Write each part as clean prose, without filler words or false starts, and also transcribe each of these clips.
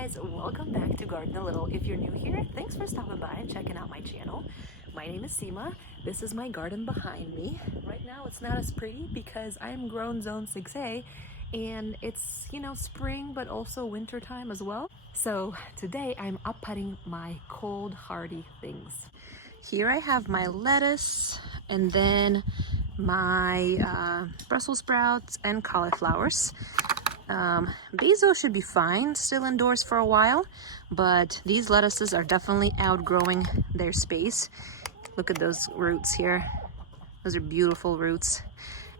guys, welcome back to Garden a Little. If you're new here, thanks for stopping by and checking out my channel. My name is Seema. This is my garden behind me. Right now it's not as pretty because I am grown zone 6A and it's, spring but also winter time as well. So today I'm up-putting my cold hardy things. Here I have my lettuce and then my Brussels sprouts and cauliflowers. Basil should be fine, still indoors for a while, but these lettuces are definitely outgrowing their space. Look at those roots here. Those are beautiful roots.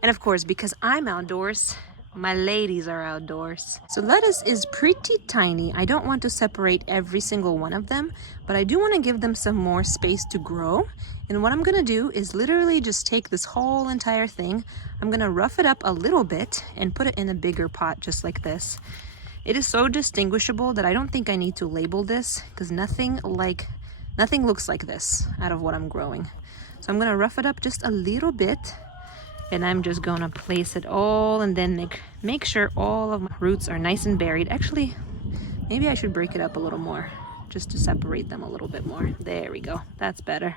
And of course, because I'm outdoors, my ladies are outdoors. So lettuce is pretty tiny. I don't want to separate every single one of them, but I do want to give them some more space to grow. And what I'm gonna do is literally just take this whole entire thing. I'm gonna rough it up a little bit and put it in a bigger pot just like this. It is so distinguishable that I don't think I need to label this because nothing looks like this out of what I'm growing. So I'm gonna rough it up just a little bit and I'm just gonna place it all and then make sure all of my roots are nice and buried. Actually, maybe I should break it up a little more just to separate them a little bit more. There we go, that's better.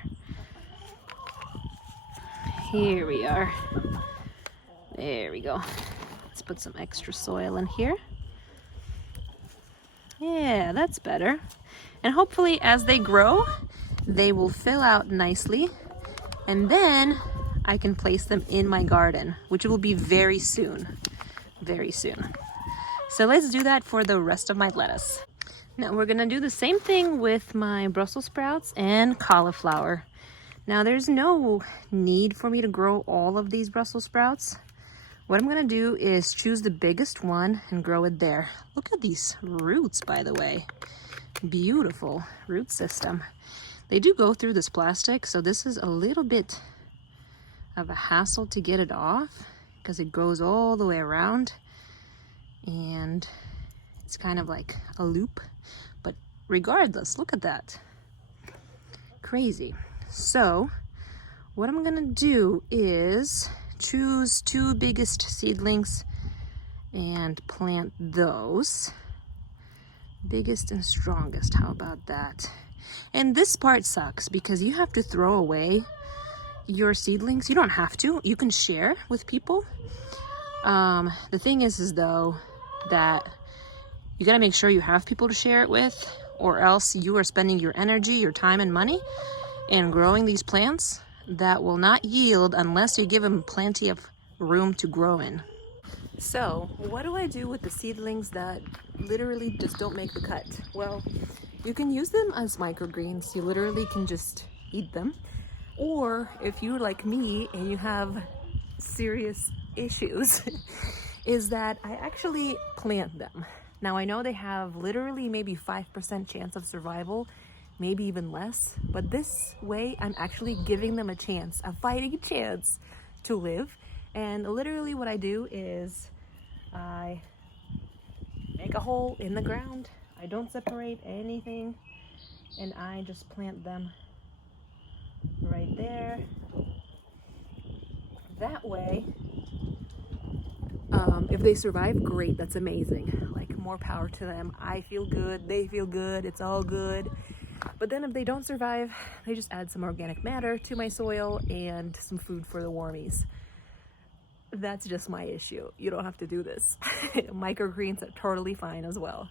Here we are. There we go. Let's put some extra soil in here. Yeah, that's better. And hopefully as they grow, they will fill out nicely. And then I can place them in my garden, which will be very soon. Very soon. So let's do that for the rest of my lettuce. Now we're gonna do the same thing with my Brussels sprouts and cauliflower. Now there's no need for me to grow all of these Brussels sprouts. What I'm gonna do is choose the biggest one and grow it there. Look at these roots, by the way. Beautiful root system. They do go through this plastic, so this is a little bit of a hassle to get it off because it goes all the way around and it's kind of like a loop. But regardless, look at that. Crazy. So what I'm gonna do is choose two biggest seedlings and plant those. Biggest and strongest, how about that? And this part sucks because you have to throw away your seedlings. You don't have to, you can share with people. The thing is though that you gotta make sure you have people to share it with, or else you are spending your energy, your time and money in growing these plants that will not yield unless you give them plenty of room to grow in. So what do I do with the seedlings that literally just don't make the cut? Well, you can use them as microgreens. You literally can just eat them. Or if you're like me and you have serious issues, is that I actually plant them. Now I know they have literally maybe 5% chance of survival, maybe even less, but this way I'm actually giving them a chance, a fighting chance to live. And literally what I do is I make a hole in the ground. I don't separate anything and I just plant them right there. That way, if they survive, great, that's amazing. Like, more power to them. I feel good, they feel good, it's all good. But then if they don't survive, they just add some organic matter to my soil and some food for the wormies. That's just my issue. You don't have to do this. Microgreens are totally fine as well.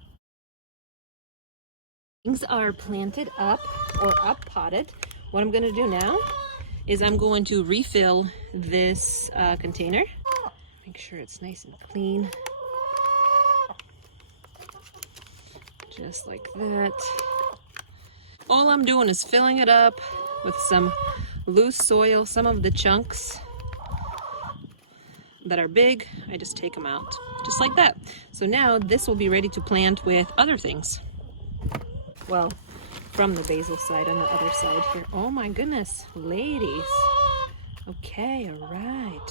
Things are planted up or up potted. What I'm gonna do now is I'm going to refill this container. Make sure it's nice and clean. Just like that. All I'm doing is filling it up with some loose soil. Some of the chunks that are big, I just take them out, just like that. So now this will be ready to plant with other things. Well, from the basil side on the other side here. Oh my goodness, ladies. Okay, all right.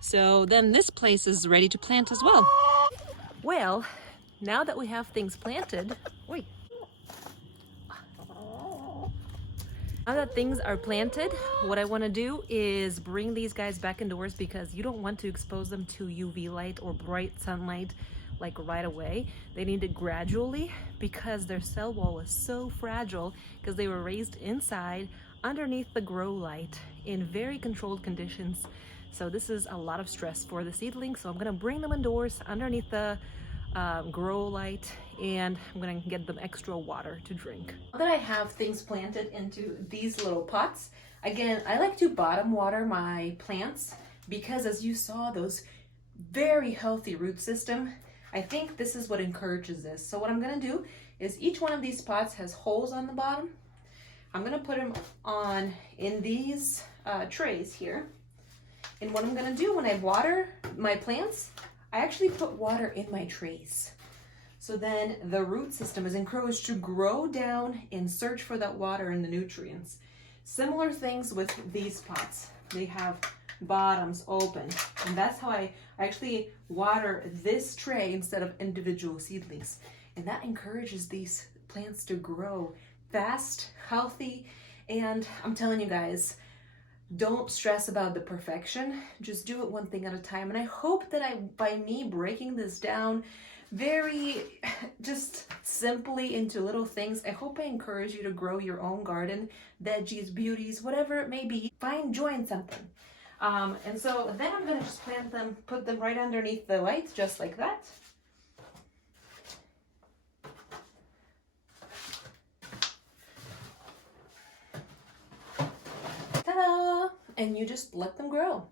So then this place is ready to plant as well. Well, now that we have things planted, wait. Now that things are planted, what I want to do is bring these guys back indoors because you don't want to expose them to UV light or bright sunlight like right away. They need it gradually because their cell wall is so fragile because they were raised inside underneath the grow light in very controlled conditions. So this is a lot of stress for the seedlings. So I'm gonna bring them indoors underneath the grow light, and I'm gonna get them extra water to drink. Now that I have things planted into these little pots, again, I like to bottom water my plants because as you saw, those very healthy root system, I think this is what encourages this. So what I'm gonna do is each one of these pots has holes on the bottom. I'm gonna put them on in these trays here. And what I'm gonna do when I water my plants, I actually put water in my trays. So then the root system is encouraged to grow down and search for that water and the nutrients. Similar things with these pots. They have bottoms open, and that's how I actually water this tray instead of individual seedlings. And that encourages these plants to grow fast, healthy, and I'm telling you guys, don't stress about the perfection. Just do it one thing at a time. And I hope that by me breaking this down very just simply into little things, I hope I encourage you to grow your own garden, veggies, beauties, whatever it may be. Find joy in something. And so then I'm gonna just plant them, put them right underneath the lights, just like that. Ta-da! And you just let them grow.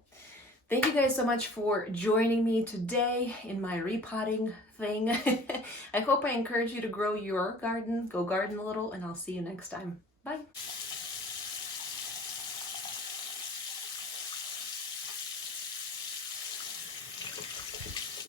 Thank you guys so much for joining me today in my repotting thing. I hope I encourage you to grow your garden, go garden a little, and I'll see you next time. Bye.